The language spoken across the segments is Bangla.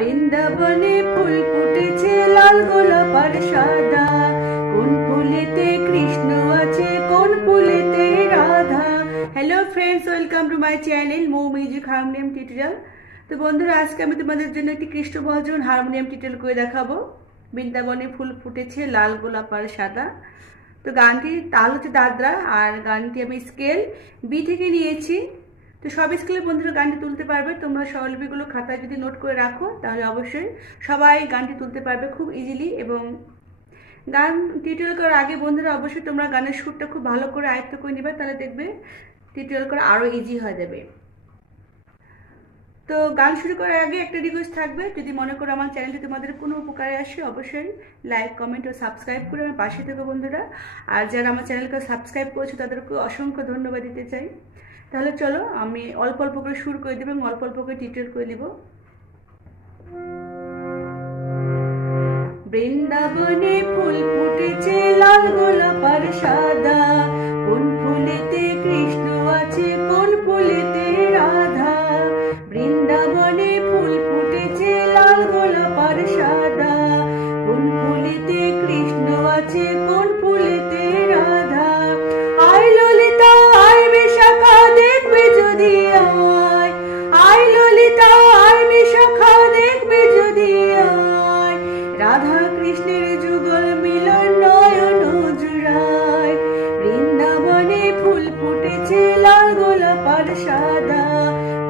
বৃন্দাবনে ফুল ফুটেছে লাল গোলাপ আর সাদা, কোন ফুলেতে কৃষ্ণ আছে কোন ফুলেতে Radha. Hello friends, welcome to my channel Mou music harmonium tutorial. তো বন্ধুরা, আজকে আমি তোমাদের জন্য একটি কৃষ্ণ ভজন হারমোনিয়াম টিউটোরিয়াল করে দেখাবো। বৃন্দাবনে ফুল ফুটেছে লাল গোলাপ আর সাদা। তো গানটির তাল হচ্ছে দাদরা, আর গানটি আমি স্কেল বি থেকে নিয়েছি। তো সব স্কেলের বন্ধুরা গানটি তুলতে পারবে। তোমরা স্বরলিপিগুলো খাতায় যদি নোট করে রাখো তাহলে অবশ্যই সবাই গানটি তুলতে পারবে খুব ইজিলি। এবং গান টিউটোরিয়াল করার আগে বন্ধুরা অবশ্যই তোমরা গানের সুরটা খুব ভালো করে আয়ত্ত করে নিবে, তাহলে দেখবে টিউটোরিয়াল করা আরও ইজি হয়ে যাবে। তো গান শুরু করার আগে একটা রিকোয়েস্ট থাকবে, যদি মনে করো আমার চ্যানেলটি তোমাদের কোনো উপকারে আসে অবশ্যই লাইক, কমেন্ট ও সাবস্ক্রাইব করে আমার পাশে থেকো বন্ধুরা। আর যারা আমার চ্যানেলকে সাবস্ক্রাইব করেছো তাদেরকে অসংখ্য ধন্যবাদ দিতে চাই। তাহলে চলো আমি অল্প অল্প করে শুরু করে দেবো এবং অল্প অল্প করে টিউটোরিয়াল করে নিব। বৃন্দাবনে ফুল ফুটেছে লাল গোলাপ আর সাদা, কোন ফুলেতে কৃষ্ণ আছে কোন ফুলেতে রাধা। বৃন্দাবনে ফুল ফুটেছে লাল গোলাপ আর সাদা, কোন ফুলেতে কৃষ্ণ আছে কোন ফুলেতে রাধা। আয় ললিতা আয় বিশাখা দেখবে যদি আয়, আয় ললিতা আয় বিশাখা দেখবে যদি আয়। রাধা কৃষ্ণের যুগল মিলন নয়ন জুড়ায়। বৃন্দাবনে ফুল ফুটেছে লাল গোলাপ আর সাদা,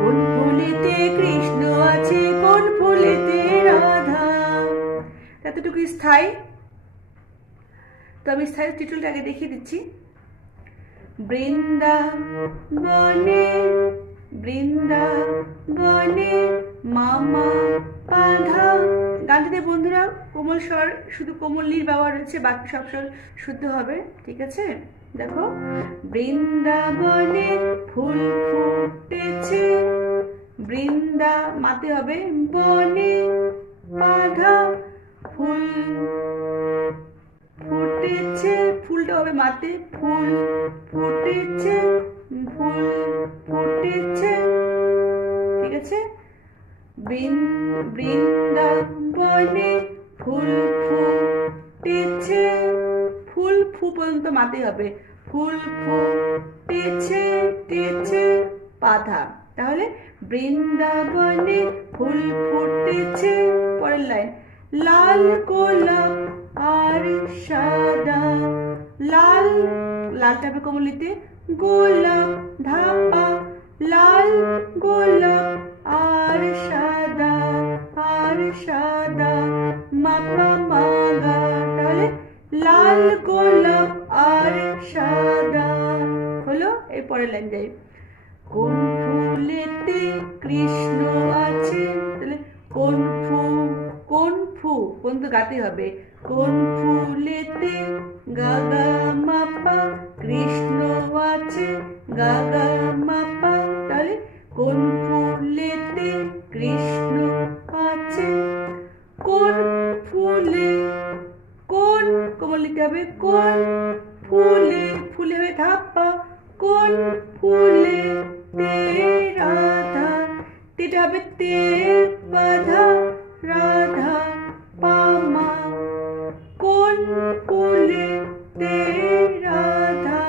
কোন ফুলেতে কৃষ্ণ আছে কোন ফুলেতে রাধা। এতটুকু স্থায়ী। তো আমি স্থায়ী টিটুলটাকে দেখিয়ে দিচ্ছি। বৃন্দাবনে বৃন্দাবনে মামা পাধা। গানটিতে বন্ধুরা কোমল স্বর, শুধু কোমল নীর ব্যবহার হচ্ছে, বাকি সব স্বর শুদ্ধ হবে, ঠিক আছে। দেখো, বৃন্দাবনে ফুল ফুটেছে, বৃন্দা মাতে হবে, বনে পাধা ফুল ফুটেছে, ফুলটা হবে মাতে, ফুল ফুটেছে ফুল ফুটেছে, ঠিক আছে। বৃন্দাবনে ফুল ফুটেছে, ফুল ফু পর্যন্ত মাতে হবে, ফুল ফুটেছে টেছে পাধা। তাহলে বৃন্দাবনে ফুল ফুটেছে, পরের লাইন, লাল গোলাপ আর সাদা। লাল, লালটা হবে কোমলিতে, গোলাপ ধাপা, লাল গোলাপ আর সাদা, আর সাদা মাপা মাগা। তাহলে লাল গোলাপ আর সাদা হলো। এর পরের লাইন যাই, কোন ফুলেতে কৃষ্ণ আছে। তাহলে কোন ফু, কোন ফু পর্যন্ত গাতে হবে, কোন ফুলেতে গাগা মাপা কৃষ্ণ আছে গাগা মাপা। তাহলে কোন ফুলেতে কৃষ্ণ আছে, কোন ফুলে, কোন কোমল লিখতে হবে, কোন ফুলে, ফুলে হবে ধাপ্পা, কোন ফুলে তে রাধা। তেটা হবে তে বাধা রাধা পামা, কোন ফুলে তে রাধা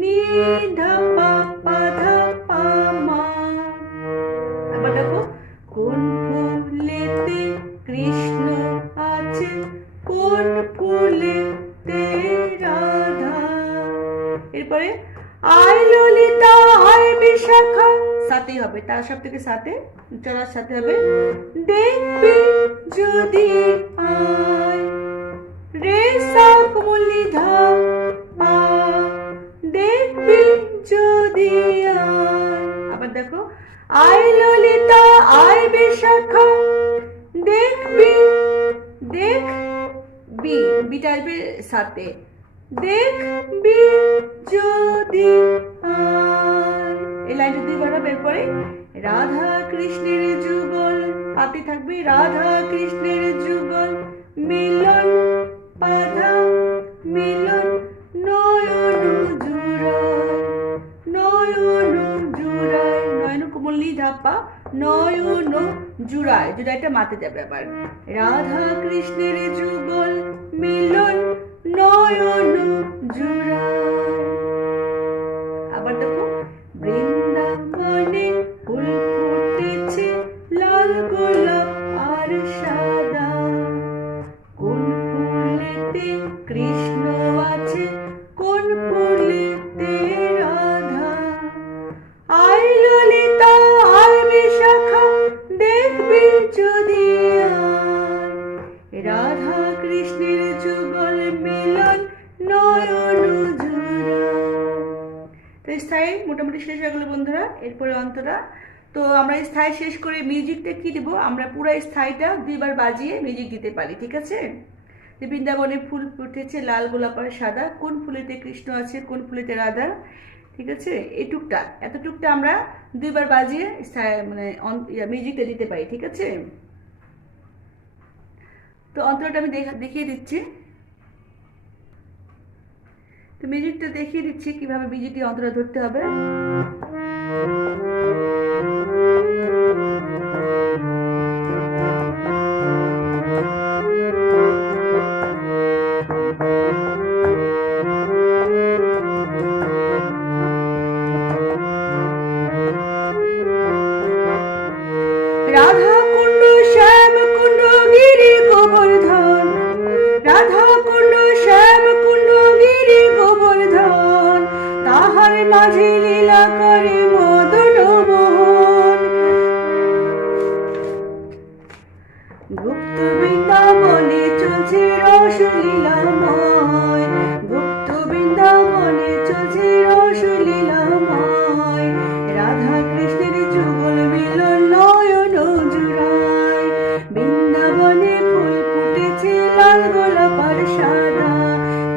নিধা পাধা পামা। আবার দেখো, কোন ফুলেতে কৃষ্ণ আছে কোন ফুলেতে রাধা। এরপরে আয় ললিতা আয় বিশাখা, সাথেই হবে, তার সব থেকে সাথে চলার সাথে হবে, দেখবে যদি আয় রে সা কোমলি ধা পা, দেখবে যদি আয়। আবার দেখো, আয় ললিতা আয় বিশাখা দেখবি, দেখ বি, বিটা আসবে সাথে, দেখবি যদি আয়। এই লাইনটা দুইবার হবে। এরপরে রাধা কৃষ্ণের যুগল, পাতে থাকবে রাধা কৃষ্ণের যুগল মিলন পাধা, মিলন নয়ন জুড়ায়, নয়ন জুড়ায়, নয়ন কোমল নি ধাপা, নয়ন জুড়ায়, জুড়াইটা মাতে যাবে আবার। রাধা কৃষ্ণের যুগল মিলন নয়ন জুড়ায়। আবার দেখো, বৃন্দাবনে ফুল ফুটেছে লাল গোলাপ আর সাদা, কোন ফুলেতে কৃষ্ণ আছে কোন ফুলেতে রাধা। আয় ললিতা আয় বিশাখা দেখবি যদি রাধা কৃষ্ণের যুগল মিলন নয়ন জুড়া। তো স্থায়ী মোটামুটি শেষ হয়ে গেল বন্ধুরা, এরপরে অন্তরা। তো আমরা স্থায়ী শেষ করে মিউজিকটা কি দিব, আমরা পুরো স্থায়ীটা 2বার বাজিয়ে মিউজিক দিতে পারি, ঠিক আছে? যে বৃন্দাবনে ফুল ফুটেছে লাল গোলাপ আর সাদা, কোন ফুলেতে কৃষ্ণ আছে কোন ফুলেতে রাধা, ঠিক আছে? এতটুকটা আমরা 2বার বাজিয়ে মানে মিউজিকটা দিতে পারি, ঠিক আছে? তো অন্তরটা আমি দেখিয়ে দিচ্ছি, তো মিউজিকটা দেখিয়ে দিচ্ছি কিভাবে মিউজিকটি অন্তরা ধরতে হবে। রাধা কুণ্ড শ্যাম কুণ্ড গিরি গোবর্ধন, রাধা কুণ্ড শ্যাম কুণ্ড গিরি গোবর্ধন, তাহার মাঝে লীলা করে মদন মোহন। গুপ্ত বৃন্দাবনে চলছে রস লীলাময়, গুপ্ত বৃন্দাবনে চলছে রস লীলাময়, রাধা কৃষ্ণের যুগল মিলন নয়ন জুড়ায়। বৃন্দাবনে ফুল ফুটেছে লাল গোলাপ আর সাদা,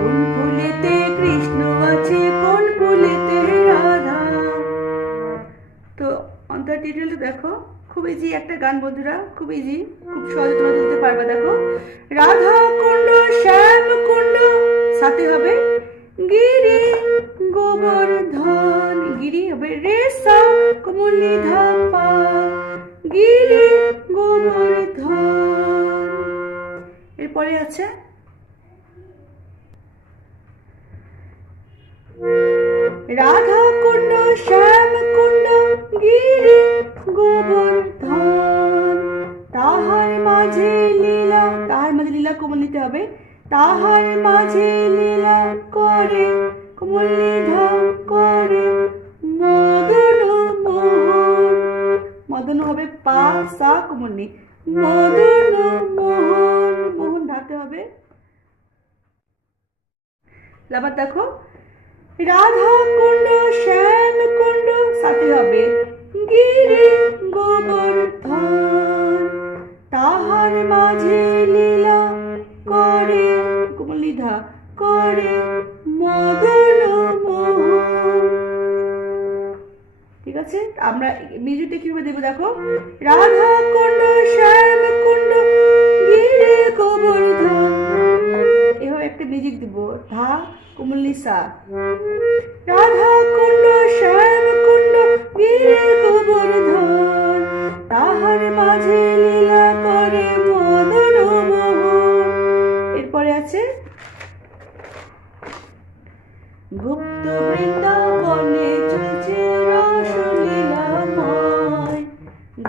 কোন ফুলেতে কৃষ্ণ আছে কোন ফুলেতে রাধা। তো অন্তর ডিটেলটা দেখো, খুব ইজি একটা গান বন্ধুরা, খুব ইজি, খুব সহজে তোমরা তুলতে পারবে। দেখো, রাধা কুণ্ড শ্যাম কুণ্ড, সাথে হবে গিরি গোবর্ধন, গিরি হবে রে সা কমলি ধা পা, গিরি গোবর্ধন। এরপরে আছে রাধা কুণ্ড শ্যাম কুণ্ড গিরি গোবর্ধন, তাহার মাঝে লীলা, তাহার মাঝে লীলা কোমল নিতে হবে, তাহার মাঝে লীলা করে কোমল নিধা করে মদন মোহন, মদন হবে পা সা কোমল নি, মদন মোহন, মোহন ধাতে হবে। আবার দেখো, রাধা কুণ্ড শ্যাম কুণ্ড, সাথে হবে গিরি গোবর্ধন, তাহার মাঝে লীলা করে কোমলিধা করে মদন মোহন, ঠিক আছে? আমরা মিউজিকটা কিভাবে দেবো দেখো, রাধা কুণ্ড শ্যাম কুণ্ড গিরি গোবর্ধন, এভাবে একটা মিউজিক দিব, ধা কোমলি সা, রাধা কুণ্ড শ্যাম কুণ্ড গিরি গোবর্ধন, তাহার মাঝে লীলা করে মদন মোহন। এরপরে আছে গুপ্ত বৃন্দাবনে চলছে রস লীলাময়,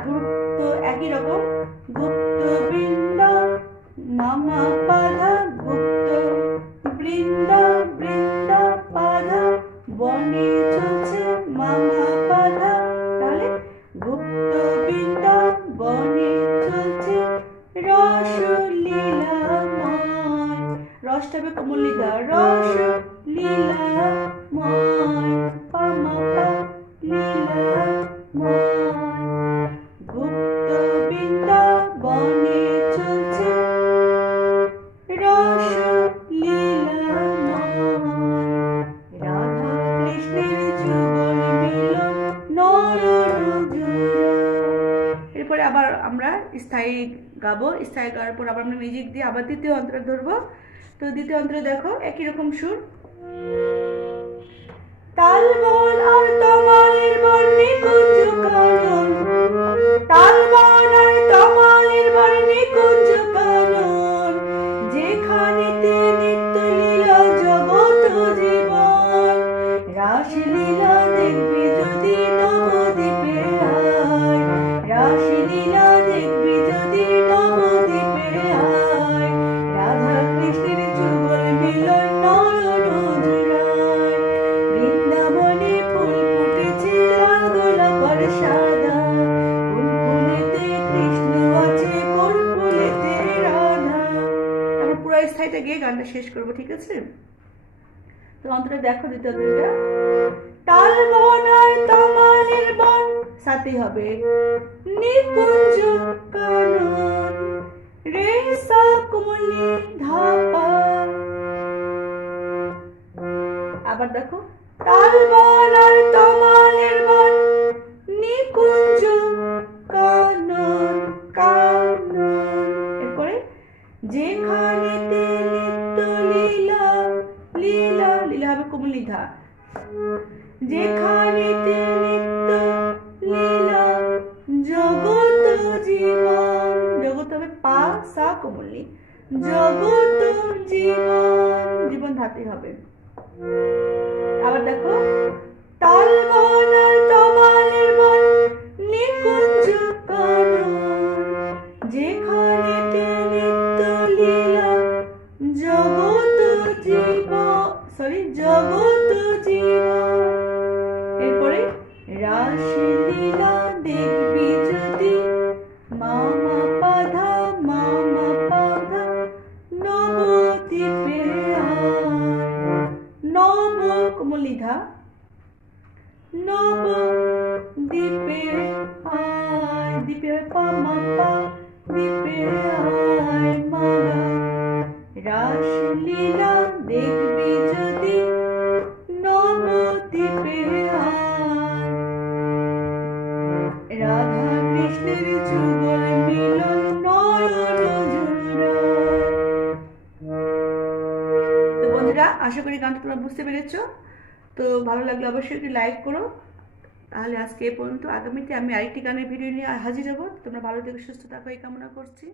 গুপ্ত একই রকম, গুপ্ত বৃন্দা মামা পাধা, গুপ্ত বৃন্দা বৃন্দা পাধা, বনে চলছে মামা পাধা, তাহলে গুপ্ত বৃন্দা বনে চলছে রস লীলাময়, রসটা হবে কোমলিদা, রস লীলাময়, পামা পা লীলাময়, গুপ্ত বৃন্দা বনে চলছে রস লীলাময়, রাধা কৃষ্ণের যুগল মিলন নয়ন জুড়া। এরপরে আবার আমরা স্থায়ী গাবো, স্থায়ী গাওয়ার পর আবার আমরা মিউজিক দিয়ে আবার দ্বিতীয় অন্তরা ধরবো। তো দ্বিতীয় অন্তরে দেখো একই রকম সুর, তাল বল আর তমালের বর্ণে কুচু কানন, এটা গিয়ে গানটা শেষ করবো, ঠিক আছে? তো অন্তরে দেখো দ্বিতীয় অন্তরটা, তাল বন আর তমালের বন, সাথেই হবে নিকুঞ্জ কানন, রে সা কোমলি ধাপা। আবার দেখো, তাল বন আর তমালের বন, নিকুঞ্জ কানন কানন। এরপরে যেখানেতে নিত্য লীলা, লীলা লীলা হবে কোমলি ধা, যেখানেতে নিত্য লীলা জগত জীবন, জগৎ হবে পা সা কোমলি, জগত জীবন, জীবন ধাতে হবে। আবার দেখো, তাল বন আর তমালের বন, নিকুঞ্জ কানন, যেখানেতে নিত্য লীলা জগত জীবন, জগত জীবন। এরপরে রাসলীলা দেখবি যদি, মামা পাধা নবদ্বীপে আয়, নব কোমলিধা, নবদ্বীপে আয়, দ্বীপে পামা পা, দ্বীপে আয় মাগা। রাসলীলা দেখবি যদি, নবদ্বীপে আয়, রাধা কৃষ্ণের যুগল মিলন নয়ন জুড়ায়। তো বন্ধুরা, আশা করি গানটা তোমরা বুঝতে পেরেছো। তো ভালো লাগলে অবশ্যই একটু লাইক করো। তাহলে আজকে এই পর্যন্ত। আগামীতে আমি আরেকটি গানের ভিডিও নিয়ে হাজির হব। তোমরা ভালো থেকে সুস্থ থাকো এই কামনা করছি।